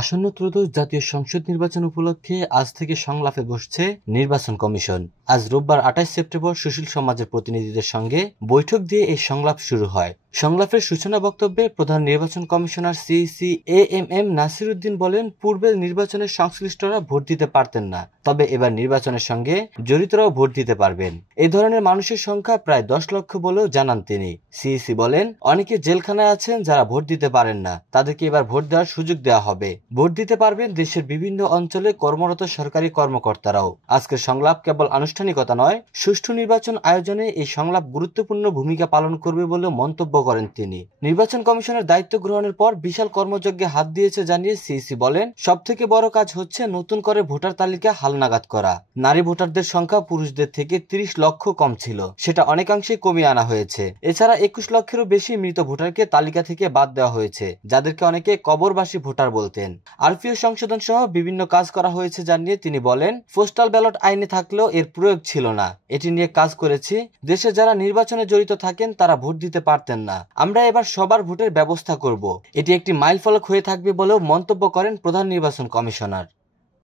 আসন্ন ত্রয়োদশ জাতীয় সংসদ নির্বাচন উপলক্ষে আজ থেকে সংলাপে বসছে নির্বাচন কমিশন। আজ রোববার ২৮ সেপ্টেম্বর সুশীল সমাজের প্রতিনিধিদের সঙ্গে বৈঠক দিয়ে এই সংলাপ শুরু হয়। সংলাপের সূচনা বক্তব্যে প্রধান নির্বাচন commissioner CEC AMM Nasir Uddin বলেন, পূর্বের নির্বাচনের সংশ্লিষ্টরা ভোট দিতে পারতেন না, তবে এবার নির্বাচনের সঙ্গে জড়িতরাও ভোট দিতে পারবেন। এই ধরনের মানুষের সংখ্যা প্রায় ১০ লক্ষ বলেও জানান তিনি। সিইসি বলেন, অনেকে জেলখানায় আছেন যারা ভোট দিতে পারেন না, তাদেরকে এবার ভোট দেওয়ার সুযোগ দেওয়া হবে। ভোট দিতে পারবেন দেশের বিভিন্ন অঞ্চলে কর্মরত সরকারি কর্মকর্তারাও। আজকের সংলাপ কেবল আনুষ্ঠানিকতা নয়, সুষ্ঠু নির্বাচন আয়োজনে এই সংলাপ গুরুত্বপূর্ণ ভূমিকা পালন করবে বলে মন্তব্য করেন তিনি। নির্বাচন কমিশনের দায়িত্ব গ্রহণের পর বিশাল কর্মযজ্ঞে হাত দিয়েছে জানিয়ে সিইসি বলেন, সবথেকে বড় কাজ হচ্ছে নতুন করে ভোটার তালিকা হালনাগাদ করা। নারী ভোটারদের সংখ্যা পুরুষদের থেকে ৩০ লক্ষ কম ছিল, সেটা অনেকাংশেই কমিয়ে আনা হয়েছে। এছাড়া ২১ লক্ষেরও বেশি মৃত ভোটারকে তালিকা থেকে বাদ দেওয়া হয়েছে, যাদেরকে অনেকে কবরবাসী ভোটার বলতেন। আরপিও সংশোধন সহ বিভিন্ন কাজ করা হয়েছে জানিয়ে তিনি বলেন, পোস্টাল ব্যালট আইনে থাকলেও এর প্রয়োগ ছিল না, এটি নিয়ে কাজ করেছি। দেশে যারা নির্বাচনে জড়িত থাকেন তারা ভোট দিতে পারতেন না, আমরা এবার সবার ভোটের ব্যবস্থা করব। এটি একটি মাইলফলক হয়ে থাকবে বলেও মন্তব্য করেন প্রধান নির্বাচন কমিশনার।